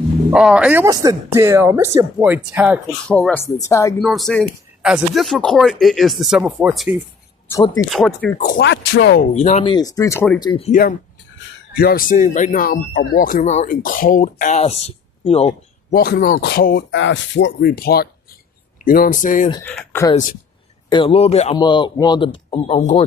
Hey, what's the deal? Miss your boy Tag from Pro Wrestling Tag, you know what I'm saying? As of this record, it is December 14th, 2023, Quattro. You know what I mean? It's 3:23 p.m. You know what I'm saying? Right now, I'm walking around in cold-ass, Fort Greene Park. You know what I'm saying? Because in a little bit, I'm going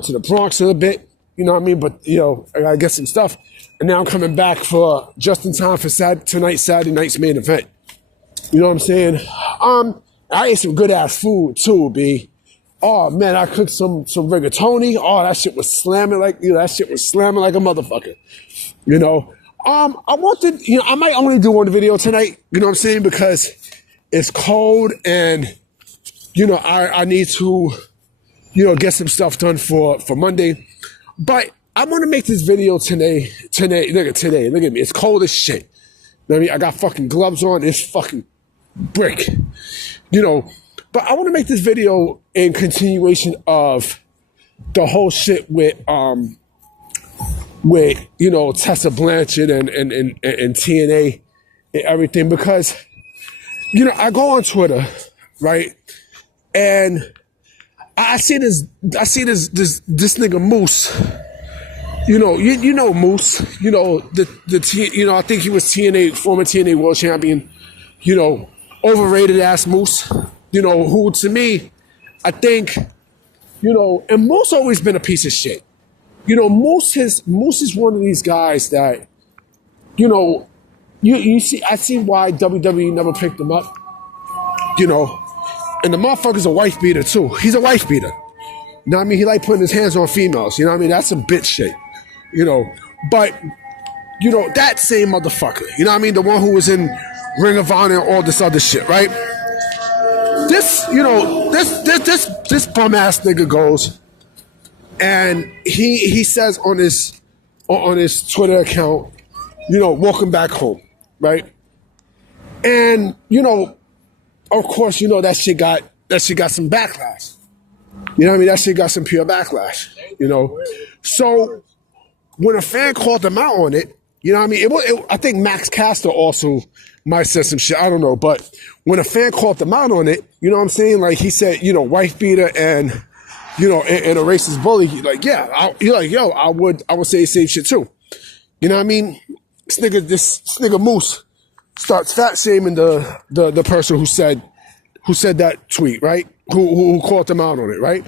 to the Bronx in a bit. You know what I mean? But, I gotta get some stuff. And now I'm coming back for just in time for Saturday night's main event. You know what I'm saying? I ate some good ass food too, B. Oh man, I cooked some rigatoni. Oh, that shit was slamming like a motherfucker. I might only do one video tonight, you know what I'm saying? Because it's cold and I need to get some stuff done for Monday. But I want to make this video today. Look at me. It's cold as shit. You know what I mean? I got fucking gloves on. It's fucking brick. But I want to make this video in continuation of the whole shit with Tessa Blanchard and TNA and everything, because I go on Twitter, right? And I see this nigga Moose. You know Moose. I think he was former TNA world champion. Overrated ass Moose. Who to me, I think, and Moose always been a piece of shit. Moose is one of these guys that, you see, I see why WWE never picked him up. And the motherfucker's a wife beater too. He's a wife beater. You know what I mean? He like putting his hands on females. You know what I mean? That's some bitch shit. But, that same motherfucker. You know what I mean? The one who was in Ring of Honor and all this other shit, right? This bum ass nigga goes and he says on his Twitter account, welcome back home, right? And, of course, that shit got some backlash. You know what I mean? That shit got some pure backlash, So when a fan called him out on it, you know what I mean? I think Max Caster also might say some shit. I don't know. But when a fan called him out on it, you know what I'm saying? Like he said, wife beater and a racist bully. I would say the same shit too. You know what I mean? This nigga Moose starts fat shaming the person who said that tweet, right? Who called him out on it, right?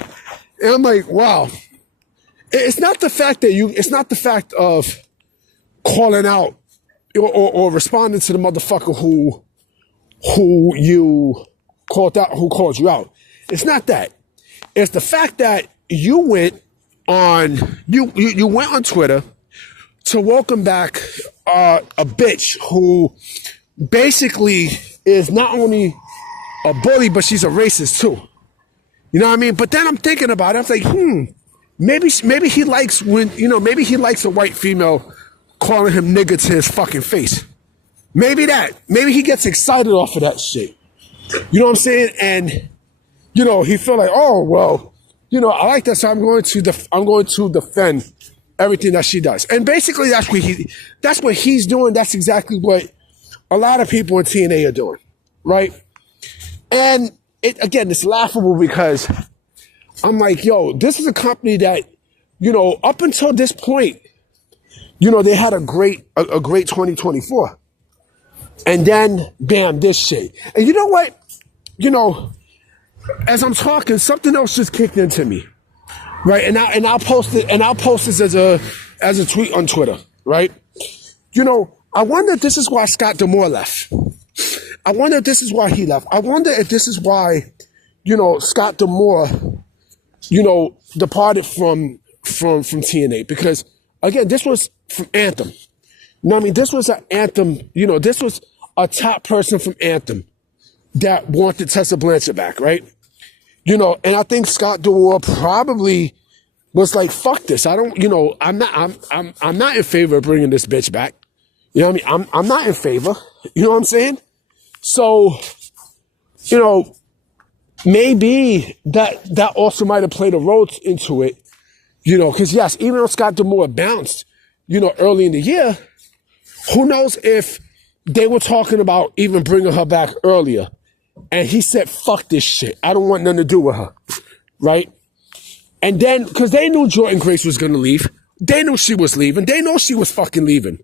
And I'm like, wow. It's not the fact of calling out or responding to the motherfucker who you called out, who called you out. It's not that. It's the fact that you went on Twitter to welcome back a bitch who basically is not only a bully, but she's a racist too. You know what I mean? But then I'm thinking about it. I'm like, maybe he likes maybe he likes a white female calling him nigga to his fucking face. Maybe he gets excited off of that shit. You know what I'm saying? And he feel like, oh well, I like that, so I'm going to defend everything that she does. And basically that's what he's doing. That's exactly what a lot of people in TNA are doing, right? And it's laughable because I'm like, yo, this is a company that, up until this point, they had a great 2024. And then, bam, this shit. And you know what? As I'm talking, something else just kicked into me, right? And I'll post this as a tweet on Twitter, right? I wonder if this is why Scott D'Amore left. I wonder if this is why he left. I wonder if this is why, Scott D'Amore, departed from TNA. Because, again, this was from Anthem. You know what I mean? This was an Anthem, this was a top person from Anthem that wanted Tessa Blanchard back, right? And I think Scott D'Amore probably was like, fuck this. I don't, I'm not in favor of bringing this bitch back. You know what I mean? I'm not in favor. You know what I'm saying? So, maybe that also might have played a role into it, because yes, even though Scott D'Amore bounced, early in the year, who knows if they were talking about even bringing her back earlier. And he said, fuck this shit. I don't want nothing to do with her. Right? And then, because they knew Jordan Grace was going to leave. They knew she was leaving. They know she was fucking leaving.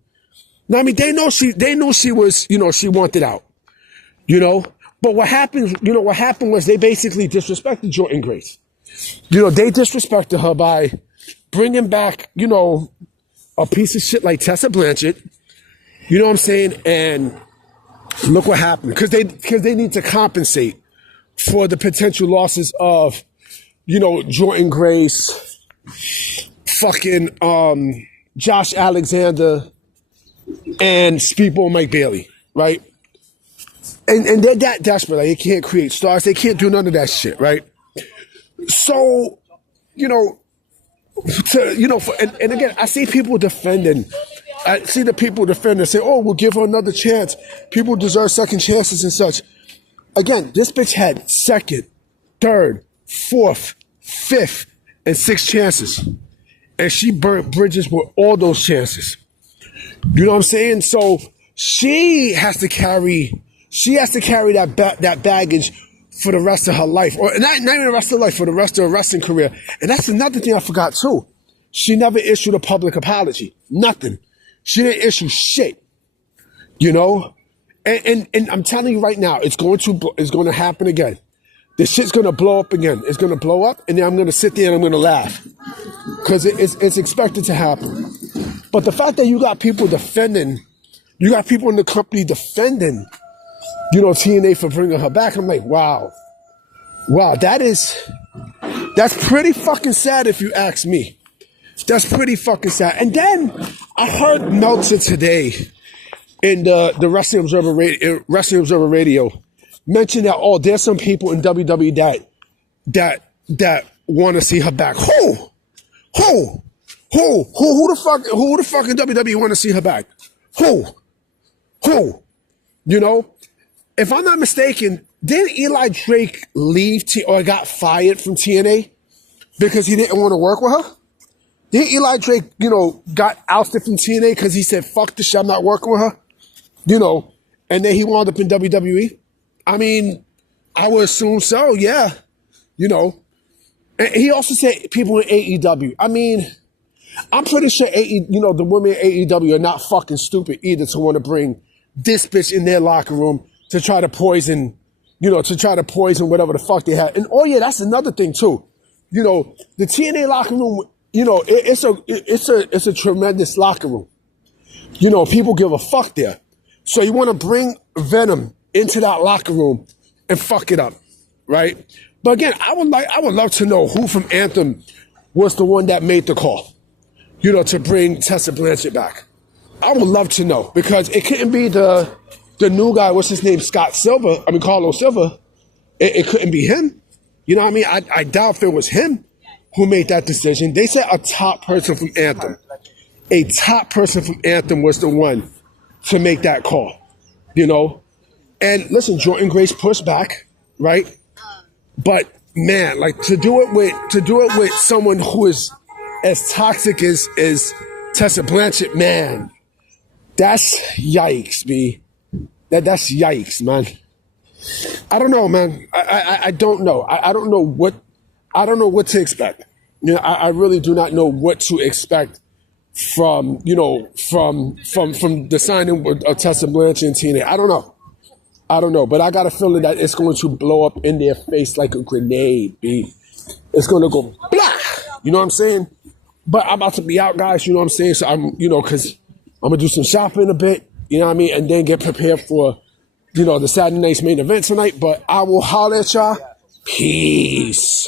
Now, I mean, they know she was, she wanted out. But what happened was they basically disrespected Jordan Grace. They disrespected her by bringing back, a piece of shit like Tessa Blanchard. You know what I'm saying? And look what happened. Because they need to compensate for the potential losses of, Jordan Grace, fucking Josh Alexander, and Speedball Mike Bailey, right? And they're that desperate. Like, they can't create stars. They can't do none of that shit, right? So, and again, I see people defending. I see the people defending, say, oh, we'll give her another chance. People deserve second chances and such. Again, this bitch had second, third, fourth, fifth, and sixth chances. And she burnt bridges with all those chances. You know what I'm saying? So she has to carry that baggage for the rest of her life. Or not even the rest of her life, for the rest of her wrestling career. And that's another thing I forgot too. She never issued a public apology. Nothing. She didn't issue shit. And I'm telling you right now, it's going to happen again. This shit's going to blow up again. It's going to blow up, and then I'm going to sit there and I'm going to laugh. Because it's expected to happen. But the fact that you got people defending, you got people in the company defending, TNA for bringing her back, I'm like, wow. Wow, that's pretty fucking sad if you ask me. That's pretty fucking sad. And then I heard Meltzer today in the Wrestling Observer Radio mention that, there's some people in WWE that want to see her back. Who the fuck in WWE want to see her back? Who? If I'm not mistaken, didn't Eli Drake leave or got fired from TNA because he didn't want to work with her? Didn't Eli Drake, got ousted from TNA because he said, fuck this shit, I'm not working with her? And then he wound up in WWE? I mean, I would assume so, yeah. And he also said people in AEW. I mean, I'm pretty sure the women in AEW are not fucking stupid either to want to bring this bitch in their locker room to try to poison, whatever the fuck they had. And that's another thing too. The TNA locker room, it's a tremendous locker room. People give a fuck there. So you want to bring Venom into that locker room and fuck it up, right? But again, I would love to know who from Anthem was the one that made the call, to bring Tessa Blanchard back. I would love to know, because it couldn't be the new guy, what's his name, Carlos Silva. It couldn't be him. You know what I mean? I doubt if it was him who made that decision. They said a top person from Anthem. A top person from Anthem was the one to make that call, And listen, Jordan Grace pushed back, right? But man, like to do it with someone who is as toxic as Tessa Blanchard, man, that's yikes, B. That's yikes, man. I don't know, man. I don't know. I don't know what to expect. I really do not know what to expect from the signing of Tessa Blanchard and TNA. I don't know, but I got a feeling that it's going to blow up in their face like a grenade, B. It's going to go blah. You know what I'm saying? But I'm about to be out, guys. You know what I'm saying? So I'm, because I'm going to do some shopping a bit, you know what I mean? And then get prepared for, the Saturday night's main event tonight. But I will holler at y'all. Peace.